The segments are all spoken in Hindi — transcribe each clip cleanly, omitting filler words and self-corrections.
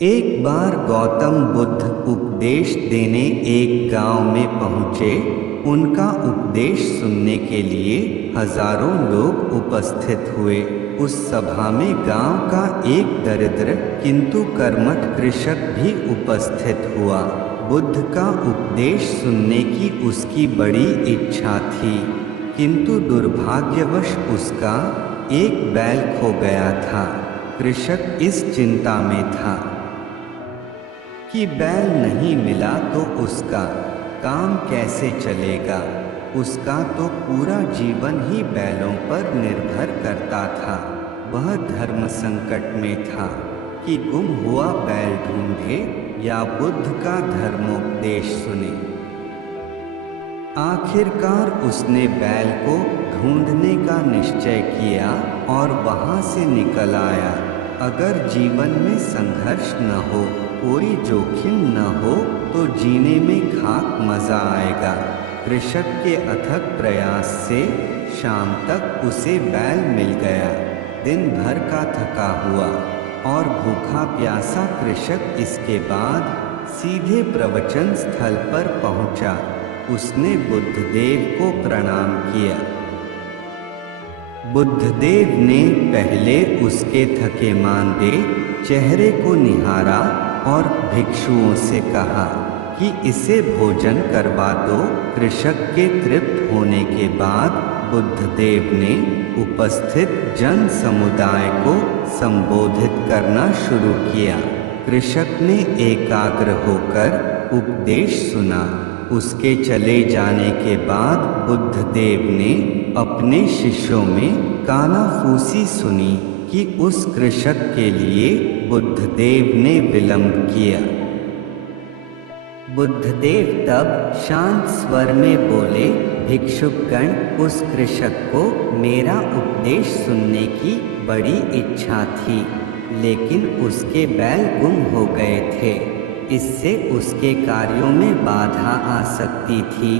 एक बार गौतम बुद्ध उपदेश देने एक गांव में पहुंचे। उनका उपदेश सुनने के लिए हजारों लोग उपस्थित हुए। उस सभा में गांव का एक दरिद्र किंतु कर्मठ कृषक भी उपस्थित हुआ। बुद्ध का उपदेश सुनने की उसकी बड़ी इच्छा थी, किंतु दुर्भाग्यवश उसका एक बैल खो गया था। कृषक इस चिंता में था कि बैल नहीं मिला तो उसका काम कैसे चलेगा। उसका तो पूरा जीवन ही बैलों पर निर्भर करता था। वह धर्म संकट में था कि गुम हुआ बैल ढूंढे या बुद्ध का धर्मोपदेश सुने। आखिरकार उसने बैल को ढूंढने का निश्चय किया और वहां से निकल आया। अगर जीवन में संघर्ष न हो, कोई जोखिम न हो, तो जीने में खाक मजा आएगा। कृषक के अथक प्रयास से शाम तक उसे बैल मिल गया। दिन भर का थका हुआ और भूखा प्यासा कृषक इसके बाद सीधे प्रवचन स्थल पर पहुंचा। उसने बुद्धदेव को प्रणाम किया। बुद्धदेव ने पहले उसके थके मांदे चेहरे को निहारा और भिक्षुओं से कहा कि इसे भोजन करवा दो। कृषक के तृप्त होने के बाद बुद्धदेव ने उपस्थित जन समुदाय को संबोधित करना शुरू किया। कृषक ने एकाग्र होकर उपदेश सुना। उसके चले जाने के बाद बुद्धदेव ने अपने शिष्यों में कानाफूसी सुनी कि उस कृषक के लिए बुद्धदेव ने विलंब किया। बुद्धदेव तब शांत स्वर में बोले, भिक्षुकगण, उस कृषक को मेरा उपदेश सुनने की बड़ी इच्छा थी, लेकिन उसके बैल गुम हो गए थे। इससे उसके कार्यों में बाधा आ सकती थी।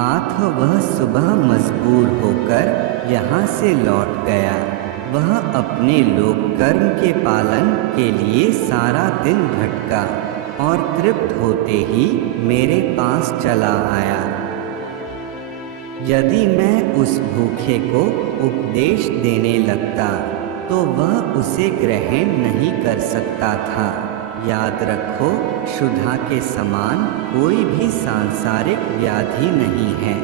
आठ वह सुबह मजबूर होकर यहाँ से लौट गया। वह अपने लोक कर्म के पालन के लिए सारा दिन भटका और तृप्त होते ही मेरे पास चला आया। यदि मैं उस भूखे को उपदेश देने लगता तो वह उसे ग्रहण नहीं कर सकता था। याद रखो, क्षुधा के समान कोई भी सांसारिक व्याधि नहीं है।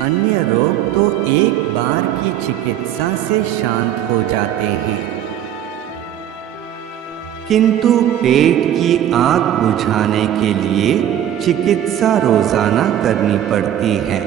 अन्य रोग तो एक बार की चिकित्सा से शांत हो जाते हैं, किंतु पेट की आग बुझाने के लिए चिकित्सा रोजाना करनी पड़ती है।